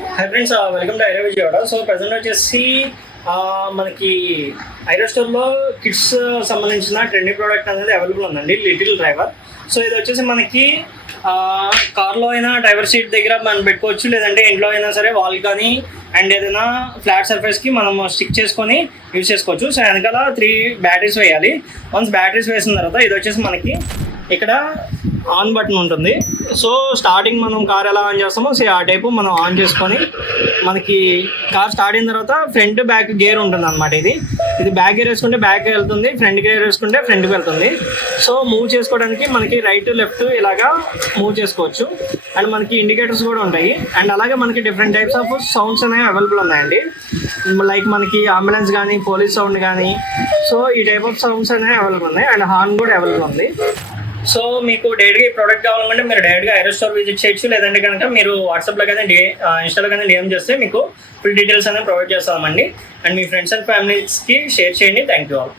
High friends, welcome to Aira Vijayawada. So present వచ్చేసి మనకి ఐరా స్టోర్లో కిడ్స్ సంబంధించిన ట్రెండింగ్ ప్రోడక్ట్ అనేది అవైలబుల్ ఉందండి, లిటిల్ డ్రైవర్. సో ఇది వచ్చేసి మనకి కార్లో అయినా డ్రైవర్ సీట్ దగ్గర మనం పెట్టుకోవచ్చు, లేదంటే ఇంట్లో అయినా సరే వాల్ కానీ అండ్ ఏదైనా ఫ్లాట్ సర్ఫేస్కి మనం స్టిక్ చేసుకొని యూజ్ చేసుకోవచ్చు. సో వెనకాల 3 బ్యాటరీస్ వేయాలి. వన్స్ బ్యాటరీస్ వేసిన తర్వాత ఇది వచ్చేసి మనకి ఇక్కడ ఆన్ బటన్ ఉంటుంది. సో స్టార్టింగ్ మనం కార్ ఎలా ఆన్ చేస్తామో ఆ టైపు మనం ఆన్ చేసుకొని మనకి కార్ స్టార్ట్ అయిన తర్వాత ఫ్రంట్ బ్యాక్ గేర్ ఉంటుంది అనమాట. ఇది బ్యాక్ గేర్ వేసుకుంటే బ్యాక్ వెళ్తుంది, ఫ్రంట్ గేర్ వేసుకుంటే ఫ్రంట్కి వెళ్తుంది. సో మూవ్ చేసుకోవడానికి మనకి రైట్ లెఫ్ట్ ఇలాగా మూవ్ చేసుకోవచ్చు. అండ్ మనకి ఇండికేటర్స్ కూడా ఉంటాయి. అండ్ అలాగే మనకి డిఫరెంట్ టైప్స్ ఆఫ్ సౌండ్స్ అనేవి అవైలబుల్ ఉన్నాయండి. లైక్ మనకి అంబులెన్స్ కానీ పోలీస్ సౌండ్ కానీ, సో ఈ టైప్ ఆఫ్ సౌండ్స్ అనేవి అవైలబుల్ ఉన్నాయి. అండ్ హార్న్ కూడా అవైలబుల్ ఉంది. సో మీకు డైరెక్ట్గా ఈ ప్రోడక్ట్ కావాలంటే మీరు డైరెక్ట్గా ఐరా స్టోర్ విజిట్ చేయొచ్చు, లేదంటే కనుక మీరు వాట్సాప్లో కానీ ఇన్స్టాలో కానీ డిఎం చేస్తే మీకు ఫుల్ డీటెయిల్స్ అనేవి ప్రొవైడ్ చేస్తామండి. అండ్ మీ ఫ్రెండ్స్ అండ్ ఫ్యామిలీస్కి షేర్ చేయండి. Thank you all.